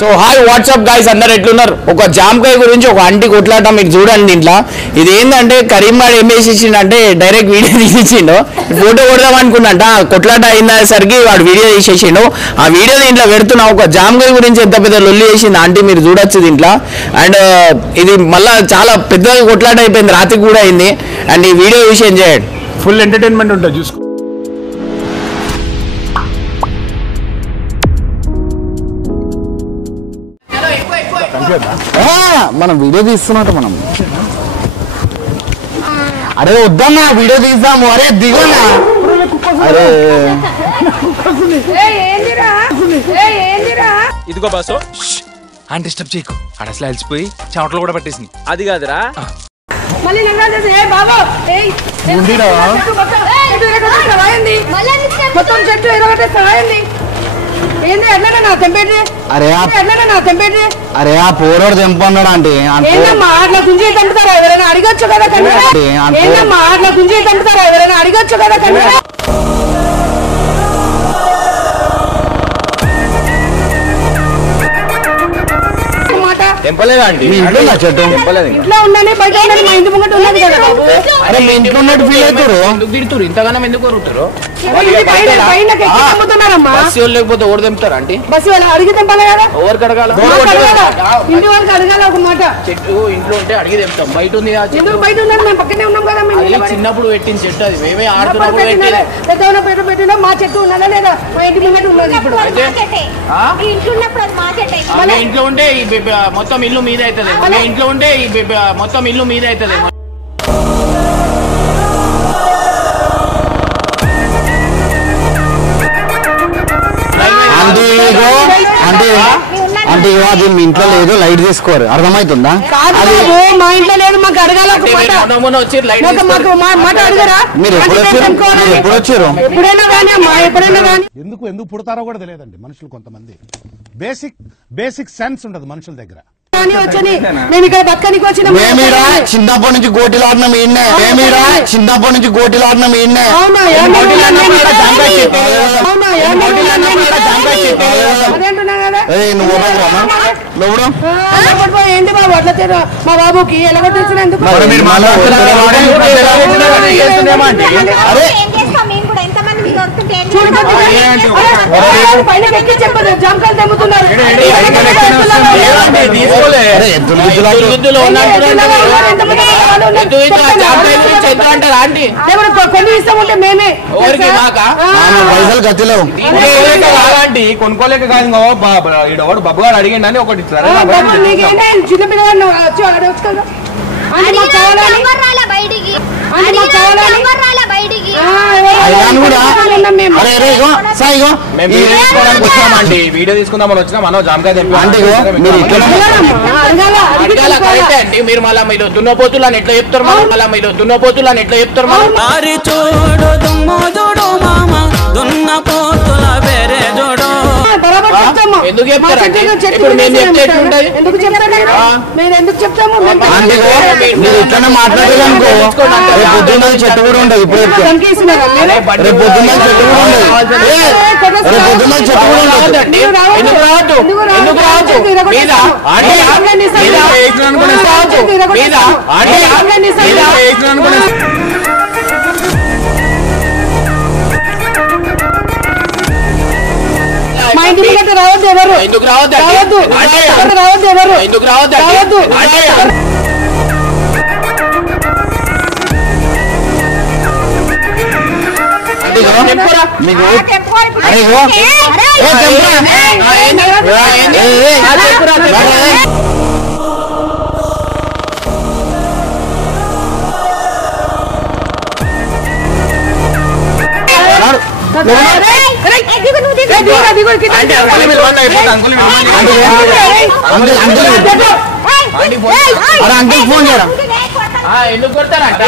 So hi WhatsApp guys అందరు ఎట్లున్నారు? ఒక జామకాయ గురించి ఒక అంటి కొట్లాట మీరు చూడండి. దీంట్లో ఇది ఏంటంటే కరీంబాడ్ ఏం వేసేసిండంటే డైరెక్ట్ వీడియో తీసేసిండు. ఫోటో కొడదాం అనుకున్నట్ట కొట్లాట అయినసరికి వాడు వీడియో తీసేసిండు. ఆ వీడియో దీంట్లో పెడుతున్నా. ఒక జామకాయ గురించి ఎంత పెద్ద లొల్లి చేసింది ఆంటీ మీరు చూడొచ్చు దీంట్లో. అండ్ ఇది మళ్ళీ చాలా పెద్దగా కొట్లాట అయిపోయింది, రాత్రి కూడా అయింది. అండ్ ఈ వీడియో విషయం చేయండి, ఫుల్ ఎంటర్టైన్మెంట్ ఉంటుంది చూసుకో. మనం వీడియో తీస్తున్నట్టు మనం. అరే వద్దన్నా వీడియో తీద్దాము. అరే దిగన్నా. అరే ఇదిగో బాసు అని డిస్టర్బ్ చేయకు. ఆడ అసలు అలసిపోయి చెమటలు కూడా పట్టేసింది. అది కాదురా అరే ఆ పోరోడు తెంపన్నాడు అంటే అట్లా గుంజి తంపుతారా ఎవరైనా అడగొచ్చు కదా అట్లా గుంజి తంపుతారా ఎవరైనా అడగొచ్చు కదా ఇంట్లో ఉండాలి బయట ఉండాలి. మా ఇంటి ముంగట ఉన్నది కదా బాబు. అరే మీ ఇంట్లో ఉన్నట్టు ఫీల్ అవుతారు. తిడుతురు ఇంతగానం ఎందుకు కొరుకుతారు? లేకపోతే ఓడి తెంపుతారు అంటే బస్సు వాళ్ళు అడిగి తెంపాలి కదా. ఎవరికి అడగాల? ఇంటి వాళ్ళకి అడగాలి ఒక మాట. చెట్టు ఇంట్లో ఉంటే అడిగి తెంపుతాం. బయట ఉంది ఎందుకు బయట ఉన్నాను? మేము పక్కనే ఉన్నాం కదా. చిన్నప్పుడు పెట్టిన చెట్టు అది మేమే ఆడుతున్నప్పుడు పెట్టినా మా చెట్టు ఉన్నదా లేదా? మా ఇంటి ముంగట ఉన్నది. ఇప్పుడు ఇంట్లో ఉంటే మొత్తం ఇల్లు మీద అవుతుంది. ఇంట్లో ఉంటే మొత్తం ఇల్లు మీద అవుతుంది. అంటే అది మీ ఇంట్లో లేదు, లైట్ తీసుకోరు. అర్థమవుతుందా? మా ఇంట్లో లేదు, మాకు అడగాలి. మీరు ఎప్పుడు వచ్చారు? ఎప్పుడైనా కానీ అమ్మా, ఎప్పుడైనా కానీ. ఎందుకు పుడతారో కూడా తెలియదండి మనుషులు. కొంతమంది బేసిక్ సెన్స్ ఉండదు మనుషుల దగ్గర. మేము ఇక్కడ బతకనికి వచ్చిన చిన్నప్పటి నుంచి గోటిలాడినాం ఈయన్నే. చిన్నప్పటి నుంచి గోటిలాడినాం ఈయన్నే. ఏంటి బాబు అట్లా మా బాబుకి ఎలా కొట్టించిన ఎందుకు? చెప్పదు జామకాయలు తెమ్ముతున్నారు. కొన్ని ఇస్తామంటే మేమే పైసలు ఖర్చులేవు. కొనుక్కోలేక కాదు బబ్బుగాడు అడిగిండని ఒకటి చిన్న పిల్లలు వచ్చి అడగచ్చు కదా. వీడియో తీసుకుందామని వచ్చినా మనం జామకాయ మీరు మళ్ళీ మీరు దున్నపోతులని ఎట్లా చెప్తారు? మీరు దున్నపోతులని ఎట్లా చెప్తారు? ఎందుకు చెప్తారంటే ఇప్పుడు మేము చెప్తే ఎట్లుంటది? ఎందుకు చెప్తారు? మేము ఎందుకు చెప్తాము? ఇట్లనే మాట్లాడేదనుకో పొద్దున్న చెట్టు కూడా ఉండదు. ఇప్పుడు పొద్దున్న చెట్టు కూడా ఉండదు. పొద్దున్న చెట్టు కూడా ఉండదు. ఎందుకు రావద్దు? ఎందుకు రావద్దు? మీద మా ఇంటి దగ్గర రావద్దు ఎవరు. ఎందుకు రావద్దు? రావద్దు ఎవరు. ఎందుకు రావద్దు? అంకుల్ ఫోన్ చేయరా ఎందుకు కొడతారంట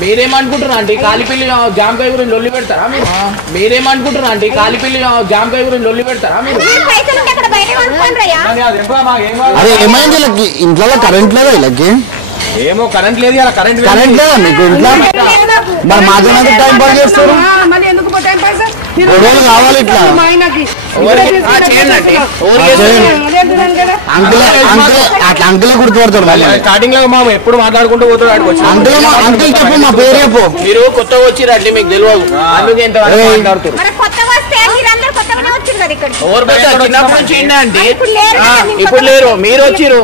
మీరేమనుకుంటున్నా అండి కాలిపిల్లి జామకాయ గురించి లొల్లి పెడతారా మీరు మీరేమనుకుంటున్నా అండి కాలిపిల్లి జామకాయ గురించి లొల్లి పెడతారా మీరు అదే ఏమైంది వీళ్ళకి ఇంట్లో కరెంట్ లేదా వీళ్ళకి ఏమో కరెంట్ లేదు ఇలా కరెంట్ లేదా మీకు ఇంట్లో మరి మాతో టైం పాస్ చేస్తారు గొడవలు కావాలి ఇట్లా అట్లా అంకులే గుర్తుపడతాడు స్టార్టింగ్ లో మా ఎప్పుడు మాట్లాడుకుంటూ పోతాడు అంకుల్ అంకుల్ చెప్పు మా పేరు చెప్పు మీరు కొత్తగా వచ్చిరండి మీకు తెలియదు అందుకే ఎంత మాట్లాడుతారు చిన్నప్పటి నుంచి అండి ఇప్పుడు లేరు మీరు వచ్చిరు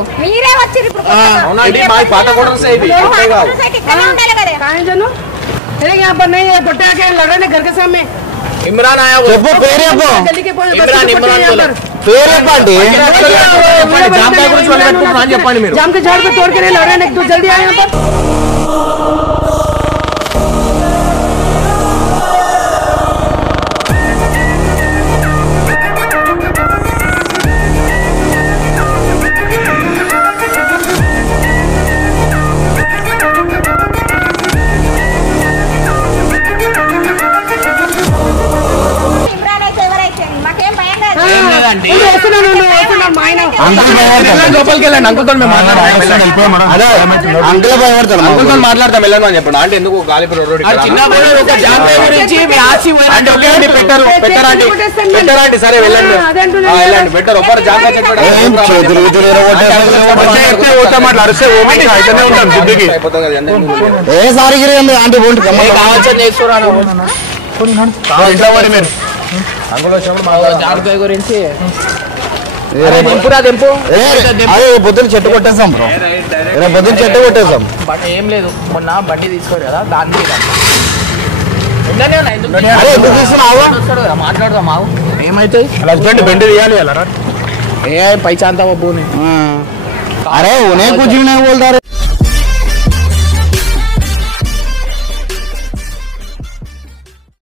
అవునండి మా పాత కూడా इमरान आया वो చెప్పు పేరు చెప్పు इमरान इमरान बोलो పేరు చెప్పండి जाम का कुछ वाले को प्लान చెప్పండి మీరు जाम के झाड़ पे तोड़ के लड़ रहे हैं तू जल्दी आ यहां पर మాట్లాడతాం వెళ్ళను అని చెప్పండి అంటే ఎందుకు గాలి పెట్టరండి సరే వెళ్ళండి వెళ్ళండి బెటర్ ఒకరు జాగా ఏ సారిగిరి అంటే కావాల్సింది నేర్చుకున్నాను జాగ్రత్త గురించి పొద్దున చెట్టు కొట్టేసాం పొద్దున చెట్టు కొట్టేసాం బట్ ఏం లేదు మొన్న బండి తీసుకోరు కదా దానికి మాట్లాడదాం మావు ఏమైతే హస్బెండ్ బండి తీయాలి ఏ పైచాంతా బబ్బుని अरे उन्हें कुछ भी नहीं बोलता रे